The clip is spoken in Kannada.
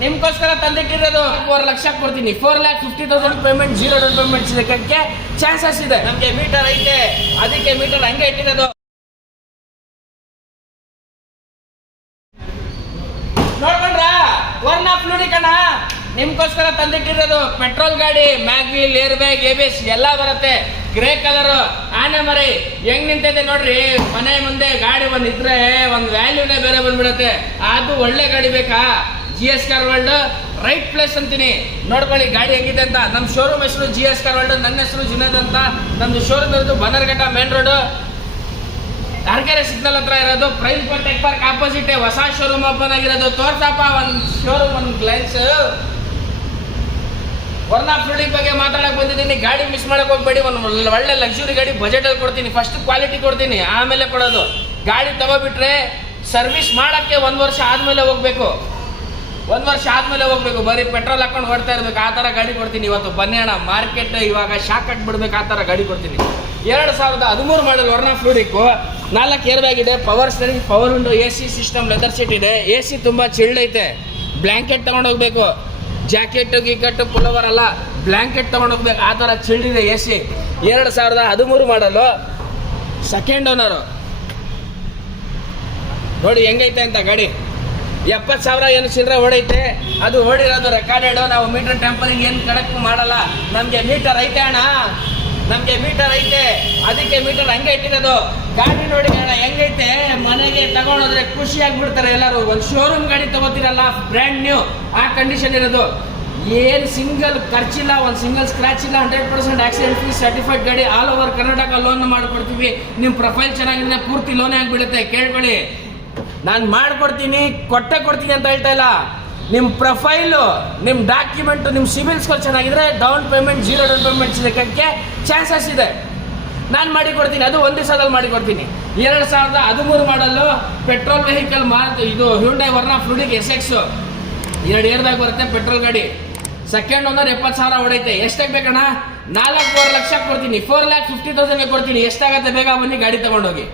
ನಿಮ್ಗೋಸ್ಕರ ತಂದಿಟ್ಟಿರೋದು ಫೋರ್ ಲಕ್ಷ ಕೊಡ್ತೀನಿ. Four lakh fifty thousand payment zero down payment ಸಿಗಕ್ಕೆ chances ಇದೆ. ನಮಗೆ ಮೀಟರ್ ಐತೆ. ಅದಕ್ಕೆ ಮೀಟರ್ ಹಂಗೆ ಇಟ್ಟಿರೋದು. ನೋಡ್ಕೊಂಡ್ರ? ಒನ್ ಆಫ್ ನೋಡಿ ಕಣ. ನಿಮ್ಗೋಸ್ಕರ ತಂದಿಟ್ಟಿರೋದು ಪೆಟ್ರೋಲ್ ಗಾಡಿ mag wheel air bag ABS ಎಲ್ಲ ಬರುತ್ತೆ. ಗ್ರೇ ಕಲರ್ ಆನೆ ಮರಿ. ಹೆಂಗ್ ನಿಂತಿದೆ ನೋಡ್ರಿ? ಮನೆ ಮುಂದೆ ಗಾಡಿ ಒಂದ್ ಇದ್ರೆ ಒಂದ್ ವ್ಯಾಲ್ಯೂನೇ ಬೇರೆ ಬಂದ್ಬಿಡತ್ತೆ. ಅದು ಒಳ್ಳೆ ಗಾಡಿ ಬೇಕಾ? G S car world right place ಅಂತೀನಿ ನೋಡ್ಕೊಳ್ಳಿ ಗಾಡಿ ಹೆಂಗಿದೆ ಅಂತ. ನಮ್ಮ ಶೋರೂಮ್ ಹೆಸರು ಜಿ ಎಸ್ ಕಾರ್ ವರ್ಲ್ಡ್ ನನ್ನ ಹೆಸರು ಜುನೇದ್ ಅಂತ. ನಮ್ದು ಶೋರೂಮ್ ಇರೋದು ಬನರ್ಘಟ್ಟ ಮೇನ್ ರೋಡ್ ಕಾರ್ಕೆರೆ ಸಿಗ್ನಲ್ ಹತ್ರ ಇರೋದು ಪ್ರೈಸ್ ಟೆಕ್ ಪಾರ್ಕ್ ಆಪೋಸಿಟ್ ಹೊಸ ಶೋರೂಮ್ ಓಪನ್ ಆಗಿರೋದು. ತೋರ್ಸಪ್ಪ ಒಂದ್ ಶೋರೂಮ್ ಒಂದ್ ಗ್ಲೈನ್ಸ್ ವರ್ಣ ಫ್ಲೂಡಿಂಗ್ ಬಗ್ಗೆ ಮಾತಾಡಕ್ ಬಂದಿದ್ದೀನಿ. ಗಾಡಿ ಮಿಸ್ ಮಾಡಕ್ ಹೋಗ್ಬೇಡಿ. ಒಂದು ಒಳ್ಳೆ ಲಕ್ಸುರಿ ಗಾಡಿ ಬಜೆಟ್ ಅಲ್ಲಿ ಕೊಡ್ತೀನಿ. ಫಸ್ಟ್ ಕ್ವಾಲಿಟಿ ಕೊಡ್ತೀನಿ. ಆಮೇಲೆ ಕೊಡೋದು. ಗಾಡಿ ತಗೋಬಿಟ್ರೆ ಸರ್ವಿಸ್ ಮಾಡಕ್ಕೆ ಒಂದು ವರ್ಷ ಆದಮೇಲೆ ಹೋಗ್ಬೇಕು. ಒಂದ್ ವರ್ಷ ಆದ್ಮೇಲೆ ಹೋಗ್ಬೇಕು, ಬರೀ ಪೆಟ್ರೋಲ್ ಹಾಕೊಂಡು ಹೊಡ್ತಾ ಇರ್ಬೇಕು, ಆ ತರ ಗಾಡಿ ಕೊಡ್ತೀನಿ ಇವತ್ತು. ಬನ್ನಿ ಅಣ್ಣ ಮಾರ್ಕೆಟ್ ಇವಾಗ ಶಾಕ್ ಬಿಡ್ಬೇಕು ಆ ತರ ಗಾಡಿ ಕೊಡ್ತೀನಿ. ಎರಡು ಸಾವಿರದ ಹದಿಮೂರು ಮಾಡಲ್ ವರ್ಣ ಫ್ಲೂಡಿಕ್ಕು ನಾಲ್ಕು ಏರ್ ಬ್ಯಾಗ್ ಇದೆ power steering power window A C system leather seat ಇದೆ. ಎ ಸಿ ತುಂಬ ಚಿಲ್ಡ್ ಐತೆ. ಬ್ಲ್ಯಾಂಕೆಟ್ ತಗೊಂಡು ಹೋಗ್ಬೇಕು. ಜಾಕೆಟ್ ಗೀಕೆಟ್ ಪುಲವರ್ ಅಲ್ಲ ಬ್ಲ್ಯಾಂಕೆಟ್ ತಗೊಂಡು ಹೋಗ್ಬೇಕು. ಆ ಥರ ಚಿಲ್ಡ್ ಇದೆ ಎ ಸಿ ಎರಡು ಸಾವಿರದ ಹದಿಮೂರು ಮಾಡಲು ಸೆಕೆಂಡ್ ಓನರು ನೋಡಿ ಹೆಂಗೈತೆ ಅಂತ ಗಾಡಿ. ಎಪ್ಪತ್ತು ಸಾವಿರ ಏನು ಚಿಲ್ಲರೆ ಓಡೈತೆ ಅದು ಹೊಡಿರೋದು ರೆಕಾರ್ಡೆಡು ನಾವು ಮೀಟರ್ ಟೆಂಪರಿಂಗ್ ಏನು ಕಡಕ್ ಮಾಡಲ್ಲ. ನಮಗೆ ಮೀಟರ್ ಐತೆ ಅಣ್ಣ. ನಮಗೆ ಮೀಟರ್ ಐತೆ. ಅದಕ್ಕೆ ಮೀಟರ್ ಹಂಗೆ ಇಟ್ಟಿರೋದು. ಗಾಡಿ ನೋಡಿ ಅಣ್ಣ, ಹೆಂಗೈತೆ? ಮನೆಗೆ ತಗೊಂಡೋದ್ರೆ ಖುಷಿ ಆಗ್ಬಿಡ್ತಾರೆ ಎಲ್ಲರೂ. ಒಂದು ಶೋರೂಮ್ ಗಾಡಿ ತಗೋತೀರಲ್ಲ ಬ್ರ್ಯಾಂಡ್ ನ್ಯೂ ಆ ಕಂಡೀಷನ್ ಇರೋದು. ಏನು ಸಿಂಗಲ್ ಖರ್ಚಿಲ್ಲ ಒಂದು ಸಿಂಗಲ್ ಸ್ಕ್ರಾಚ್ ಇಲ್ಲ hundred percent accident free certified ಗಾಡಿ ಆಲ್ ಓವರ್ ಕರ್ನಾಟಕ ಲೋನ್ ಮಾಡ್ಕೊಡ್ತೀವಿ. ನಿಮ್ಮ ಪ್ರೊಫೈಲ್ ಚೆನ್ನಾಗಿದ್ರೆ ಪೂರ್ತಿ ಲೋನೇ ಆಗಿಬಿಡುತ್ತೆ. ಕೇಳ್ಕೊಳ್ಳಿ. ನಾನು ಮಾಡಿಕೊಡ್ತೀನಿ, ಕೊಟ್ಟೆ ಕೊಡ್ತೀನಿ ಅಂತ ಹೇಳ್ತಾ ಇಲ್ಲ. ನಿಮ್ಮ ಪ್ರೊಫೈಲು ನಿಮ್ಮ ಡಾಕ್ಯುಮೆಂಟು ನಿಮ್ಮ ಸಿಬಿಲ್ ಸ್ಕೋರ್ ಚೆನ್ನಾಗಿದ್ರೆ down payment, zero down payment ಸಿಗೋಕ್ಕೆ ಚಾನ್ಸಸ್ ಇದೆ. ನಾನು ಮಾಡಿಕೊಡ್ತೀನಿ, ಅದು ಒಂದು ದಿವಸದಲ್ಲಿ ಮಾಡಿಕೊಡ್ತೀನಿ. ಎರಡು ಸಾವಿರದ ಹದಿಮೂರು ಮಾಡಲು ಪೆಟ್ರೋಲ್ ವೆಹಿಕಲ್ ಮಾರ್ತು ಇದು ಹ್ಯೂಂಡೈ ವರ್ಣ ಫ್ಲೂಡಿಕ್ ಎಸ್ ಎಕ್ಸು ಎರಡು ಇಯರ್ದಾಗ ಬರುತ್ತೆ ಪೆಟ್ರೋಲ್ ಗಾಡಿ. ಸೆಕೆಂಡ್ ಓನರ್ ಎಪ್ಪತ್ತು ಸಾವಿರ ಹೊಡೈತೆ. ಎಷ್ಟಾಗ ಬೇಕಣ್ಣ? ನಾಲ್ಕೂವರೆ ಲಕ್ಷ ಕೊಡ್ತೀನಿ. ಫೋರ್ ಲ್ಯಾಕ್ ಫಿಫ್ಟಿ ತೌಸಂಡ್ಗೆ ಕೊಡ್ತೀನಿ. ಎಷ್ಟಾಗತ್ತೆ ಬೇಗ ಬನ್ನಿ ಗಾಡಿ ತಗೊಂಡೋಗಿ.